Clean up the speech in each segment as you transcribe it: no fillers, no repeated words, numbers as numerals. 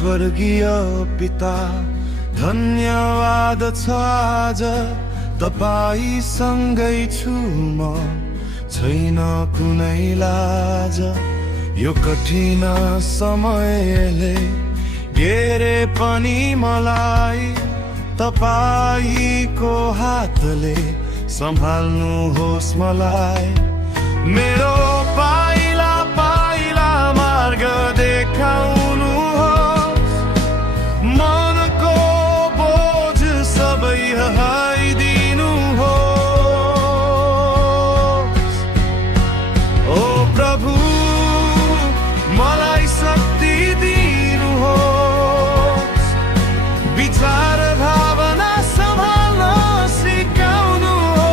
स्वर्गीय पिता, धन्यवाद छ आज तपाईसँगै छु म, छैन कुनै लाज। यो कठिन समयले घेरे पनि मलाई, तपाईको हातले सम्हाल्नुहोस् मलाई। मेरो पाइला पाइला मार्ग देखाउनुहोस्, मनको बोझ सबै हटाइदिनुहोस्। ओ प्रभु, मलाई शक्ति दिनुहोस्, विचार भावना सम्हाल्न सिकाउनुहोस्।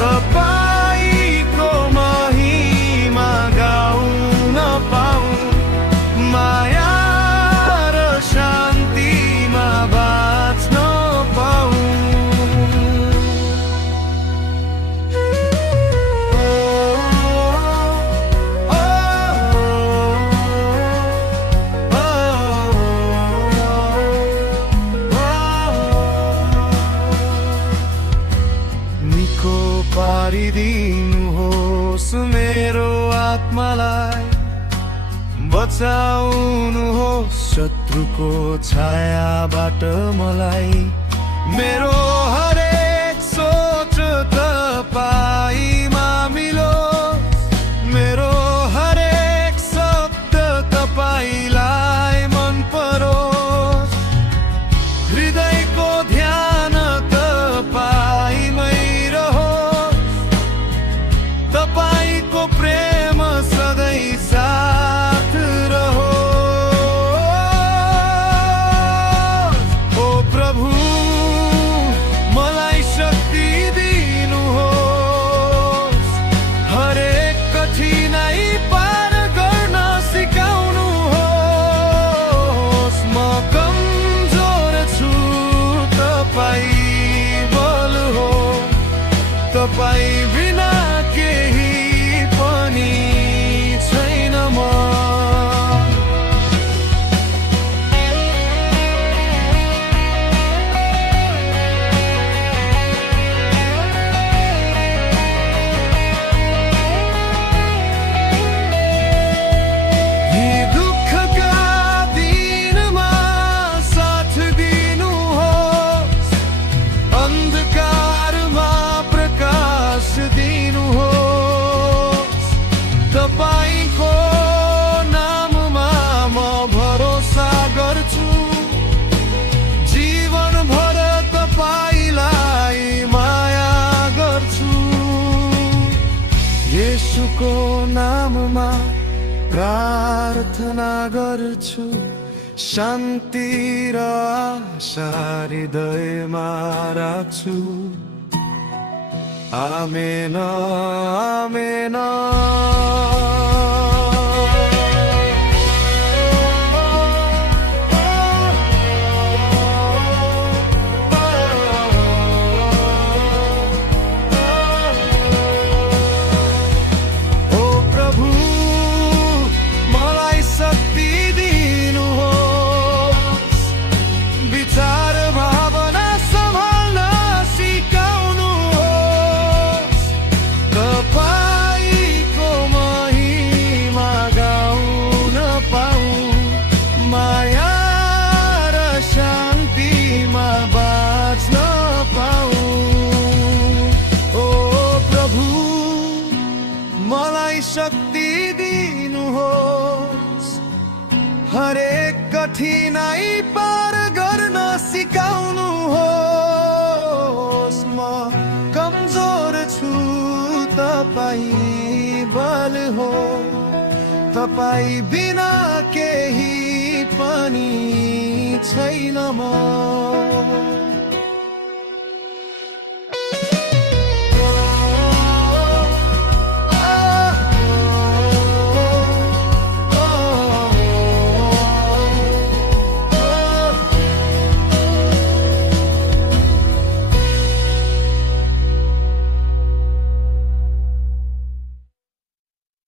तपाईको महिमा गाउन पाऊँ, माया र शान्तिमा बाँच्न पाऊँ। निको पारिदिनुहोस् मेरो आत्मालाई, बचाउनुहोस् शत्रुको छायाबाट मलाई। मेरो हरेक सोच तपाईमा मिलोस्, मेरो हरेक शब्द तपाईलाई मन परोस्। हृदयको ध्यान तपाईमै रहोस्, तपाईको प्रेम सधैँ साथ रहोस्। ओ प्रभु, मलाई शक्ति दिनुहोस्, हरेक कठिनाइ पार गर्न सिकाउनुहोस्। म कमजोर छु, तपाईँ बल हो, तपाईँ बिना केही पनि छैन म। यी दुःखका दिनमा साथ दिनुहोस्, अन्धकारमा प्रकाश दिनुहोस्। तपाईको नाममा म भरोसा गर्छु, जीवनभर तपाईलाई माया गर्छु। येशूको नाममा प्रार्थना गर्छु, शान्ति र आशा हृदयमा राख्छु। आमेन, आमेन। ओ प्रभु, मलाई शक्ति दिनुहोस्, विचार भावना सम्हाल्न सिकाउनुहोस्। तपाईको महिमा गाउन पाऊँ, माया र शान्तिमा बाँच्न पाऊँ। ओ प्रभु, मलाई शक्ति दिनुहोस्, हरेक कठिनाइ पार गर्न सिकाउनुहोस्। म कमजोर छु, तपाईँ बल हो, तपाईँ बिना केही पनि छैन म।